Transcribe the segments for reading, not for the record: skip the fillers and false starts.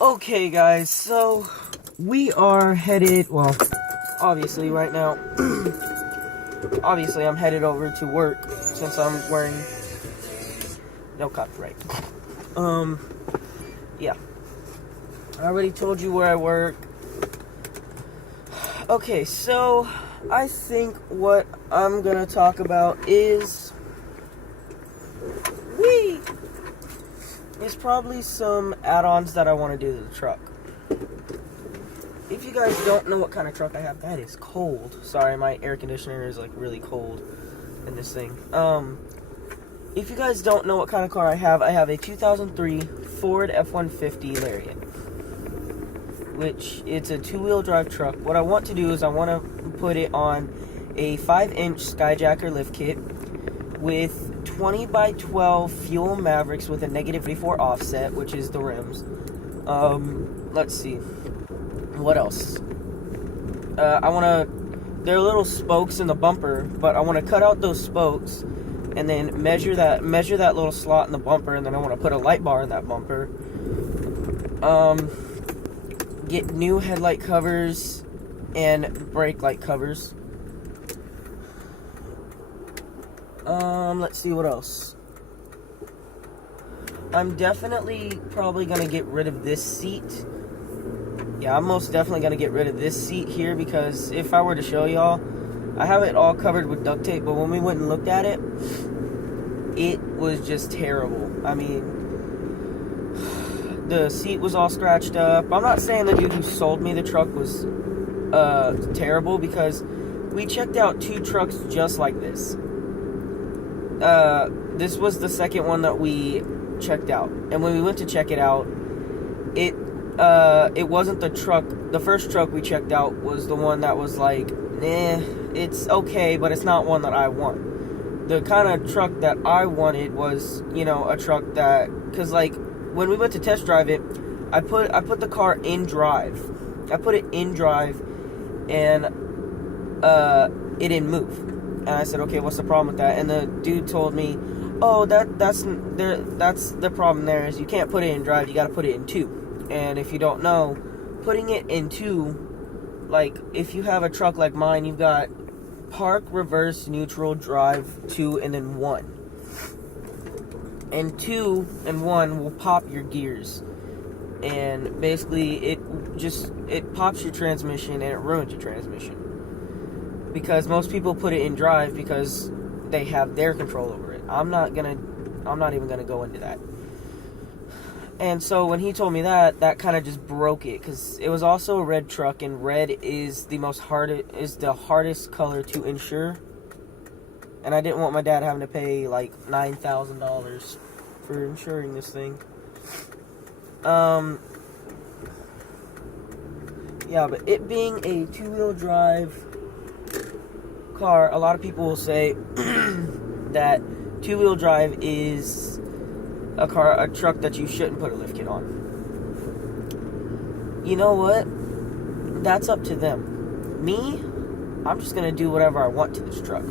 Okay, guys, so we are headed, well, obviously right now, obviously I'm headed over to work since I'm wearing no copyright. Yeah. I already told you where I work. Okay, so I think what I'm gonna talk about is probably some add-ons that I want to do to the truck. If you guys don't know what kind of truck I have, that is cold. Sorry, my air conditioner is like really cold in this thing. If you guys don't know what kind of car I have a 2003 Ford F-150 Lariat, which it's a two-wheel drive truck. What I want to do is I want to put it on a 5-inch Skyjacker lift kit with 20x12 Fuel Mavericks with a negative 34 offset, which is the rims. Let's see. What else? There are little spokes in the bumper, but I want to cut out those spokes and then measure that little slot in the bumper, and then I want to put a light bar in that bumper. Get new headlight covers and brake light covers. Let's see what else. I'm definitely probably gonna get rid of this seat. Yeah, I'm most definitely gonna get rid of this seat here, because if I were to show y'all, I have it all covered with duct tape, but when we went and looked at it, it was just terrible. I mean, the seat was all scratched up. I'm not saying the dude who sold me the truck was terrible, because we checked out 2 trucks just like this. This was the second one that we checked out, and when we went to check it out, it wasn't the truck. The first truck we checked out was the one that was like, it's okay, but it's not one that I want. The kind of truck that I wanted was, a truck that, because like when we went to test drive it, I put the car in drive. I put it in drive, and it didn't move. And I said, okay, what's the problem with that? And the dude told me, oh, that's the problem there, is you can't put it in drive, you gotta put it in 2. And if you don't know, putting it in 2, like, if you have a truck like mine, you've got park, reverse, neutral, drive, 2, and then 1. And 2 and 1 will pop your gears. And basically, it pops your transmission and it ruins your transmission. Because most people put it in drive because they have their control over it. I'm not even gonna go into that. And so when he told me that kind of just broke it, because it was also a red truck, and red is the hardest color to insure. And I didn't want my dad having to pay like $9,000 for insuring this thing. Yeah, but it being a two-wheel drive car, a lot of people will say that two-wheel drive is a truck that you shouldn't put a lift kit on. You know what? That's up to them. Me, I'm just gonna do whatever I want to this truck.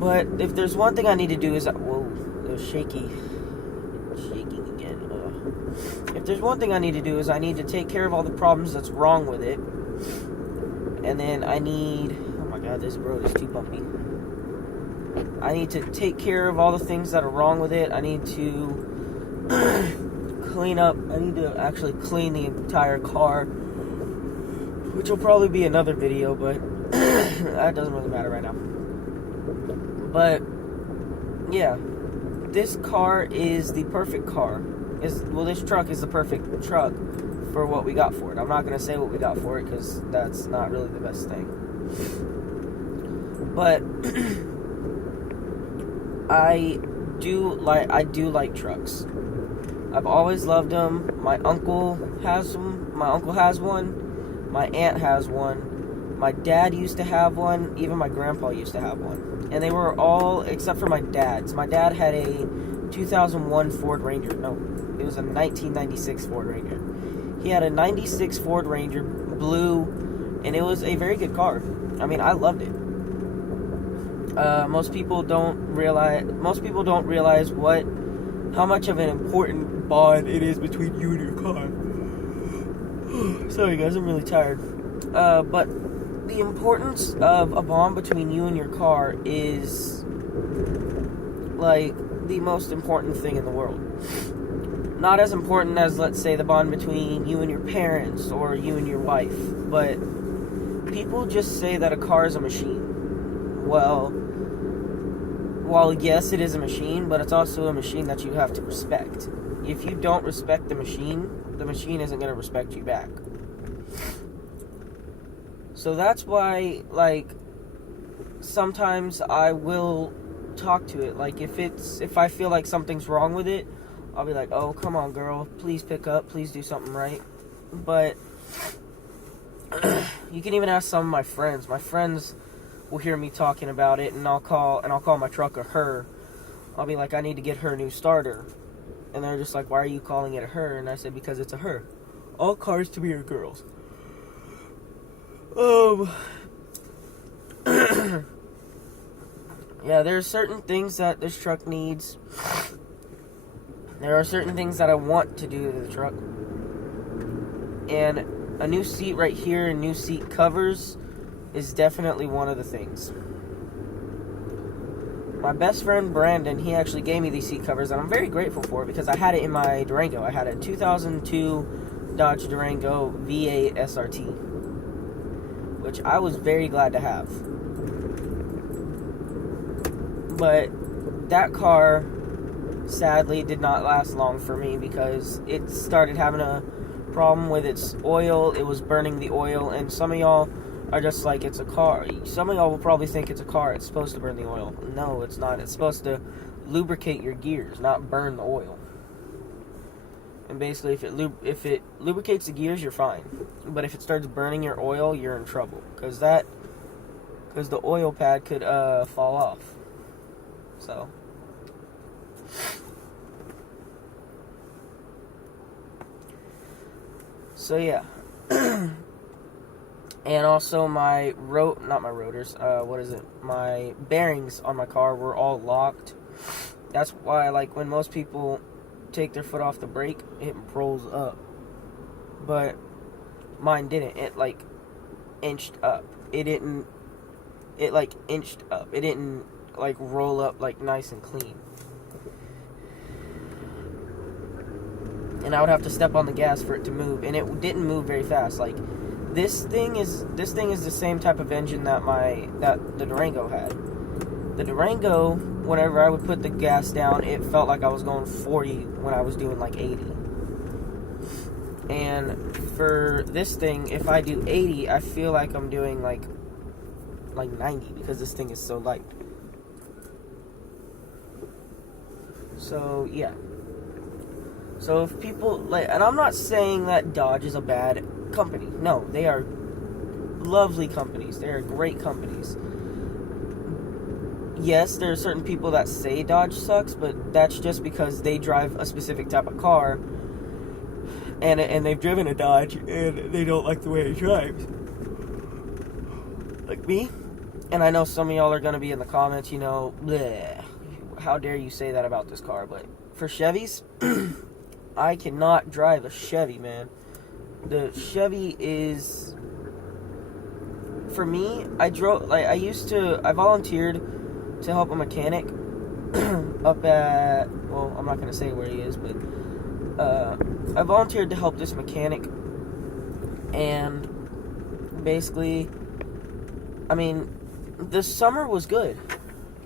But if there's one thing I need to do is, whoa, it was shaking again. If there's one thing I need to do is I need to take care of all the problems that's wrong with it, and then I need, oh my god, this road is too bumpy. I need to take care of all the things that are wrong with it. I need to clean up. I need to actually clean the entire car, which will probably be another video, but that doesn't really matter right now. But yeah, this car is the perfect car. This truck is the perfect truck for what we got for it. I'm not going to say what we got for it, because that's not really the best thing. But I do like trucks. I've always loved them. My uncle has them. My uncle has one. My aunt has one. My dad used to have one. Even my grandpa used to have one. And they were all, except for my dad's. My dad had a 2001 Ford Ranger. No, it was a 1996 Ford Ranger. He had a 96 Ford Ranger, blue, and it was a very good car. I mean, I loved it. Most people don't realize how much of an important bond it is between you and your car. Sorry guys, I'm really tired. But the importance of a bond between you and your car is like the most important thing in the world. Not as important as, let's say, the bond between you and your parents or you and your wife, but people just say that a car is a machine. Well, while yes, it is a machine, but it's also a machine that you have to respect. If you don't respect the machine isn't going to respect you back. So that's why, like, sometimes I will talk to it. Like, if I feel like something's wrong with it, I'll be like, oh, come on, girl, please pick up, please do something right. But you can even ask some of my friends. My friends will hear me talking about it, and I'll call my truck a her. I'll be like, I need to get her a new starter. And they're just like, why are you calling it a her? And I said, because it's a her. All cars to me are girls. Yeah, there are certain things that this truck needs. There are certain things that I want to do to the truck. And a new seat right here and new seat covers is definitely one of the things. My best friend Brandon, he actually gave me these seat covers, and I'm very grateful for it because I had it in my Durango. I had a 2002 Dodge Durango V8 SRT, which I was very glad to have. But that car sadly did not last long for me because it started having a problem with its oil. It was burning the oil, and some of y'all are just like, it's a car. Some of y'all will probably think it's a car. It's supposed to burn the oil. No, it's not. It's supposed to lubricate your gears, not burn the oil. And basically, if it lubricates the gears, you're fine. But if it starts burning your oil, you're in trouble. Because the oil pad could fall off. So yeah. And also my bearings on my car were all locked. That's why, like, when most people take their foot off the brake, it rolls up. But mine didn't. It, like, inched up. It inched up. It didn't, like, roll up, like, nice and clean. And I would have to step on the gas for it to move, and it didn't move very fast. Like, this thing is the same type of engine that the Durango had. The Durango, whenever I would put the gas down, it felt like I was going 40 when I was doing like 80. And for this thing, if I do 80, I feel like I'm doing like 90 because this thing is so light. So yeah. So if people like, and I'm not saying that Dodge is a bad company. No, they are lovely companies. They are great companies. Yes, there are certain people that say Dodge sucks, but that's just because they drive a specific type of car, and they've driven a Dodge, and they don't like the way it drives. Like me. And I know some of y'all are going to be in the comments, bleh, how dare you say that about this car, but for Chevys, I cannot drive a Chevy, man. The Chevy is, for me, I volunteered to help a mechanic up at, well, I'm not going to say where he is, but I volunteered to help this mechanic, and basically, I mean, the summer was good,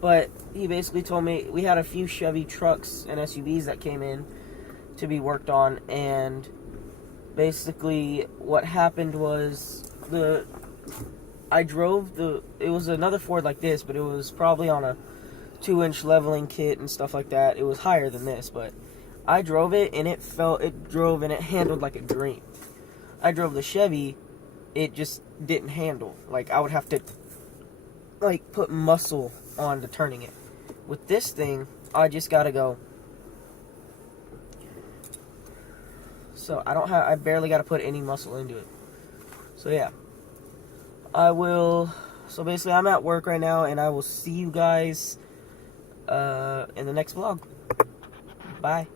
but he basically told me we had a few Chevy trucks and SUVs that came in to be worked on, and basically what happened was it was another Ford like this, but it was probably on a 2-inch leveling kit and stuff like that. It was higher than this, but I drove it, and it drove and it handled like a dream. I drove the Chevy, it just didn't handle. Like, I would have to, like, put muscle on to turning it. With this thing, I just gotta go. So I barely gotta put any muscle into it. So yeah. So basically I'm at work right now, and I will see you guys in the next vlog. Bye.